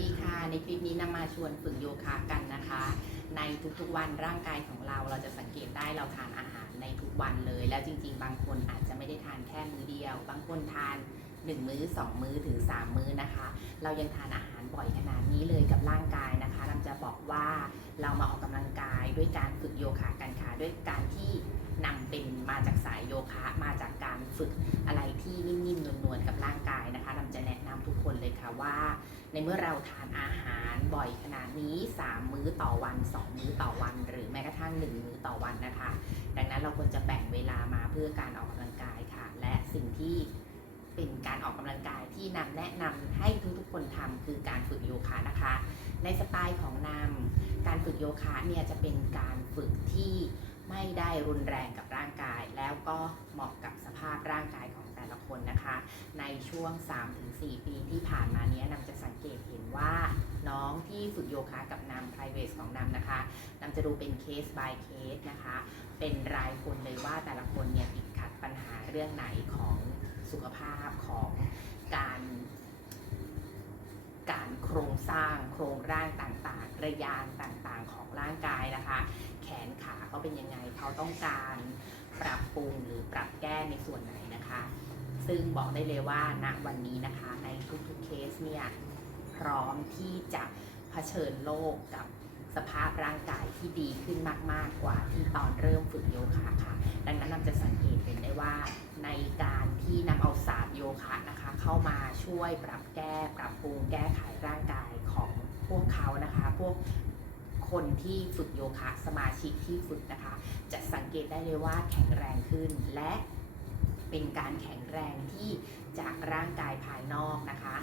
ดีค่ะ ในคลิปนี้นำมาชวนฝึกโยคะกันนะคะ ในทุกๆวันร่างกายของเราเราจะสังเกตได้เราทานอาหารในทุกวันเลย แล้วจริง ๆ บางคนอาจจะไม่ได้ทานแค่มื้อเดียว บางคนทาน 1 มื้อ 2 มื้อถึง 3 มื้อนะคะ เรายังทานอาหารบ่อยขนาดนี้เลยกับร่างกายนะคะเราจะบอกว่าเรามาออกกำลังกายด้วยการฝึกโยคะกันค่ะด้วยการที่ นำเป็นมาจากสายโยคะมาจากการฝึกอะไรที่นิ่มๆนวลๆกับร่างกายนะคะเราจะแนะนำทุกคนเลยค่ะว่า ในเมื่อเราทานอาหารบ่อยขนาดนี้ 3 มื้อต่อวัน 2 มื้อต่อวัน หรือแม้กระทั่ง 1 มื้อต่อวันนะคะ ดังนั้นเราควรจะแบ่งเวลามาเพื่อการออกกำลังกายค่ะ และสิ่งที่เป็นการออกกำลังกายที่นำแนะนำให้ทุกๆคนทำคือการฝึกโยคะนะคะ ในสไตล์ของนำการฝึกโยคะเนี่ยจะเป็นการฝึกที่ ไม่ได้รุนแรงกับร่างกาย แล้วก็เหมาะกับสภาพร่างกายของแต่ละคนนะคะ ในช่วง 3-4 ปีที่ผ่านมานี้ยนำจะสังเกตเห็นว่าน้องที่ฝึกโยคะกับนำ private ของนำนะคะนำจะดูเป็นเคส by เคสนะคะ เป็นรายคนเลยว่าแต่ละคนเนี่ยติดขัดปัญหาเรื่องไหนของสุขภาพของการการโครงสร้างโครงร่างต่างๆ ระยางต่างๆของร่างกายนะคะ แขนขาเขาเป็นยังไงเขาต้องการปรับปรุงหรือปรับแก้ในส่วนไหนนะคะ ซึ่งบอกได้เลยว่าณวันนี้นะคะในทุกๆเคสเนี่ยพร้อมที่จะเผชิญโลกกับสภาพร่างกายที่ดีขึ้นมาก ๆ กว่าที่ตอนเริ่มฝึกโยคะค่ะ ดังนั้นนำจะสังเกตเห็นได้ว่าในการที่นำเอาศาสตร์โยคะนะคะ เข้ามาช่วยปรับแก้ ปรับปรุงแก้ไขร่างกายของพวกเขานะคะ พวก คนที่ฝึกโยคะสมาชิกที่ฝึกนะคะ จะสังเกตได้เลยว่าแข็งแรงขึ้นและเป็นการแข็งแรงที่จากร่างกายภายนอกนะคะ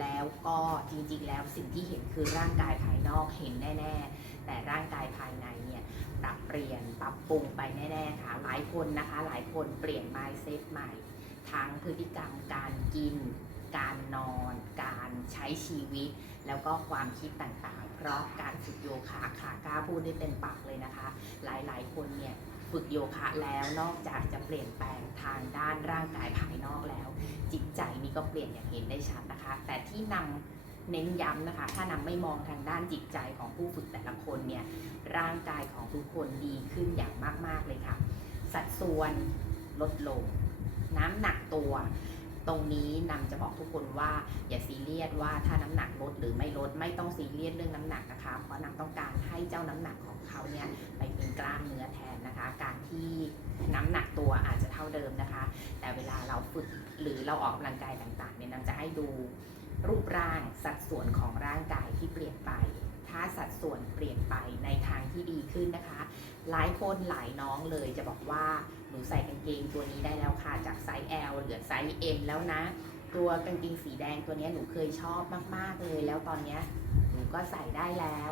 แล้วก็จริงๆ แล้วสิ่งที่เห็นคือร่างกายภายนอกเห็นแน่ ๆ แต่ร่างกายภายในเนี่ยปรับเปลี่ยนปรับปรุงไปแน่ๆค่ะหลายคนนะคะ หลายคนเปลี่ยน mindset ใหม่ ทั้งพฤติกรรมการกิน การนอน การใช้ชีวิต แล้วก็ความคิดต่างๆ เพราะการฝึกโยคะค่ะกล้าพูดได้เต็มปากเลยนะคะ หลายๆ คนเนี่ยฝึกโยคะแล้วนอกจากจะเปลี่ยนแปลงทางด้านร่างกายภายนอกแล้ว จิตใจนี่ก็เปลี่ยนอย่างเห็นได้ชัดนะคะ แต่ที่นำเน้นย้ำนะคะ ถ้านำไม่มองทางด้านจิตใจของผู้ฝึกแต่ละคนเนี่ย ร่างกายของทุกคนดีขึ้นอย่างมาก ๆ เลยค่ะ สัดส่วนลดลง น้ำหนักตัว ตรงนี้นำจะบอกทุกคนว่าอย่าซีเรียสว่าถ้าน้ำหนักลดหรือไม่ลดไม่ต้องซีเรียสเรื่องน้ำหนักนะคะ เพราะนำต้องการให้เจ้าน้ำหนักของเขาเนี่ยไปเป็นกล้ามเนื้อแทนนะคะ การที่น้ำหนักตัวอาจจะเท่าเดิมนะคะ แต่เวลาเราฝึกหรือเราออกกำลังกายต่างๆเนี่ยนำจะให้ดูรูปร่างสัดส่วนของร่างกายที่เปลี่ยนไป ถ้าสัดส่วนเปลี่ยนไปในทางที่ดีขึ้นนะคะ หลายคนหลายน้องเลยจะบอกว่าหนูใส่กางเกงตัวนี้ได้แล้วค่ะ จากไซส์ L เหลือไซส์ M แล้วนะ ตัวกางเกงสีแดงตัวนี้หนูเคยชอบมากๆเลย แล้วตอนนี้หนูก็ใส่ได้แล้ว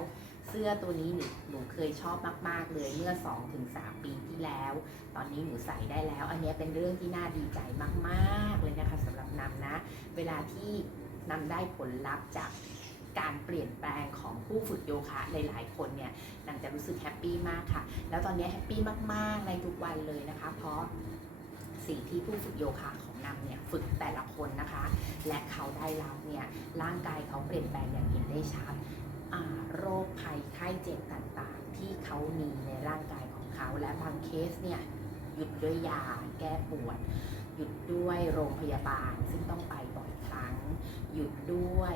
เสื้อตัวนี้หนูหนูเคยชอบมาก ๆ เลยเมื่อ 2-3 ปีที่แล้ว ตอนนี้หนูใส่ได้แล้ว อันนี้เป็นเรื่องที่น่าดีใจมาก ๆ เลยนะคะสำหรับนำนะ เวลาที่นำได้ผลลัพธ์จาก การเปลี่ยนแปลงของผู้ฝึกโยคะหลายๆคนเนี่ยนำจะรู้สึกแฮปปี้มากค่ะ แล้วตอนนี้แฮปปี้มากๆในทุกวันเลยนะคะ เพราะสิ่งที่ผู้ฝึกโยคะของนำเนี่ยฝึกแต่ละคนนะคะ และเขาได้รับเนี่ยร่างกายเขาเปลี่ยนแปลงอย่างเห็นได้ชัดโรคภัยไข้เจ็บต่างๆ ที่เขามีในร่างกายของเขา และบางเคสเนี่ยหยุดด้วยยาแก้ปวด หยุดด้วยโรงพยาบาลซึ่งต้องไปบ่อยครั้ง หยุดด้วย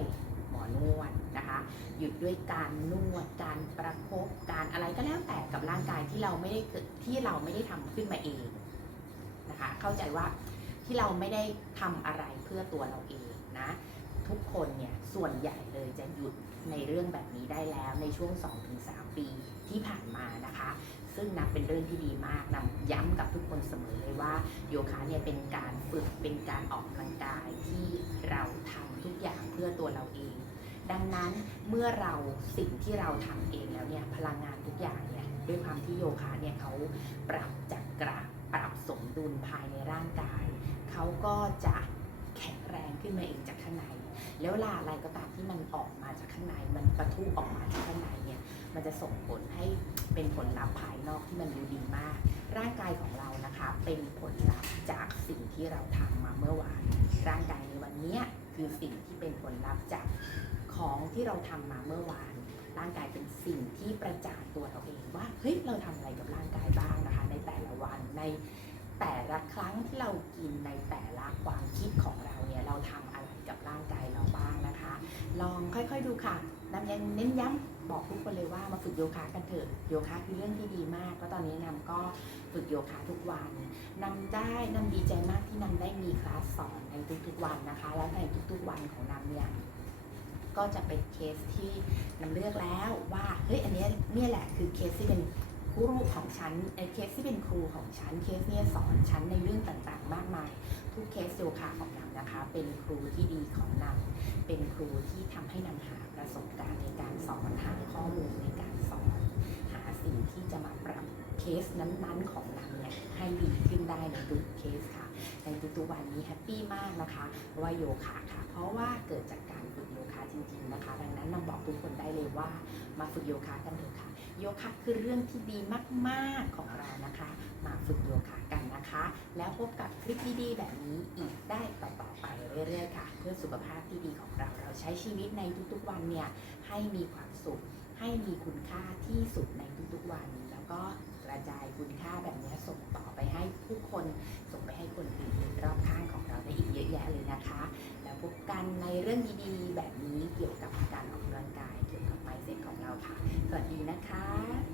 มอนวดนะคะ หยุดด้วยการนวดการประคบการอะไรก็แล้วแต่กับร่างกายที่เราไม่ได้เกิดที่เราไม่ได้ทำขึ้นมาเองนะคะ เข้าใจว่าที่เราไม่ได้ทำอะไรเพื่อตัวเราเองนะทุกคนเนี่ยส่วนใหญ่เลยจะหยุดในเรื่องแบบนี้ได้แล้วในช่วง 2-3 ปีที่ผ่านมานะคะ ซึ่งนับเป็นเรื่องที่ดีมากนำย้ำกับทุกคนเสมอเลยว่า โยคะเนี่ยเป็นการฝึกเป็นการออกกำลังกายที่เราทำทุกอย่างเพื่อตัวเราเอง ดังนั้นเมื่อเราสิ่งที่เราทำเองแล้วเนี่ยพลังงานทุกอย่างเนี่ยด้วยความที่โยคะเนี่ยเขาปรับจักระปรับสมดุลภายในร่างกายเขาก็จะแข็งแรงขึ้นมาเองจากข้างใน แล้วลาอะไรก็ตามที่มันออกมาจากข้างในมันประทุออกมาจากข้างใน มันจะส่งผลให้เป็นผลลัพธ์ภายนอกที่มันดูดีมาก ร่างกายของเรานะคะเป็นผลลัพธ์จากสิ่งที่เราทำมาเมื่อวาน ร่างกายในวันนี้คือสิ่งที่เป็นผลลัพธ์จากของที่เราทำมาเมื่อวาน ร่างกายเป็นสิ่งที่ประจานตัวเราเองว่าเฮ้ยเราทำอะไรกับร่างกายบ้างนะคะ ในแต่ละวันในแต่ละครั้งที่เรากินในแต่ละความคิดของเราเนี่ยเราทำอะไรกับร่างกายเราบ้างนะคะ ลองค่อยๆดูค่ะน้ำยังเน้นย้ำ บอกทุกคนเลยว่ามาฝึกโยคะกันเถอะโยคะคือเรื่องที่ดีมากเพราะตอนนี้นำก็ฝึกโยคะทุกวันนำได้นำดีใจมากที่นำได้มีคลาสสอนในทุกๆวันนะคะ แล้วในทุกๆวันของนำเนี่ยก็จะเป็นเคสที่นำเลือกแล้วว่าเฮ้ยอันนี้เนี่ยแหละคือเคสที่เป็น ครูของฉันไอเคสที่เป็นครูของฉันเคสเนี่ยสอนฉันในเรื่องต่างๆ มากมาย ทุกเคสโยคะของนำนะคะ เป็นครูที่ดีของนำเป็นครูที่ทำให้นำหาประสบการณ์ในการสอนหาข้อมูลในการสอน หาสิ่งที่จะมาปรับเคสนั้นๆของนำเนี่ยให้ดีขึ้นได้ในทุกเคสค่ะ ในทุกๆวันนี้แฮปปี้มากนะคะว่าโยคะค่ะ เพราะว่าเกิดจากการฝึกโยคะจริงๆนะคะดัง บอกทุกคนได้เลยว่า มาฝึกโยคะกันเถอะค่ะ โยคะคือเรื่องที่ดีมากๆของเรานะคะ มาฝึกโยคะกันนะคะ แล้วพบกับคลิปดีๆแบบนี้อีกได้ต่อๆไปเรื่อยๆค่ะ เพื่อสุขภาพที่ดีของเรา เราใช้ชีวิตในทุกๆวันเนี่ยให้มีความสุข ให้มีคุณค่าที่สุดในทุกๆวัน แล้วก็กระจายคุณค่าแบบนี้ส่งต่อไปให้ผู้คน ส่งไปให้คนอื่นรอบข้าง กันในเรื่องดีๆแบบนี้เกี่ยวกับการออกกำลังกายเกี่ยวกับไมเซ็ตของเราค่ะ สวัสดีนะคะ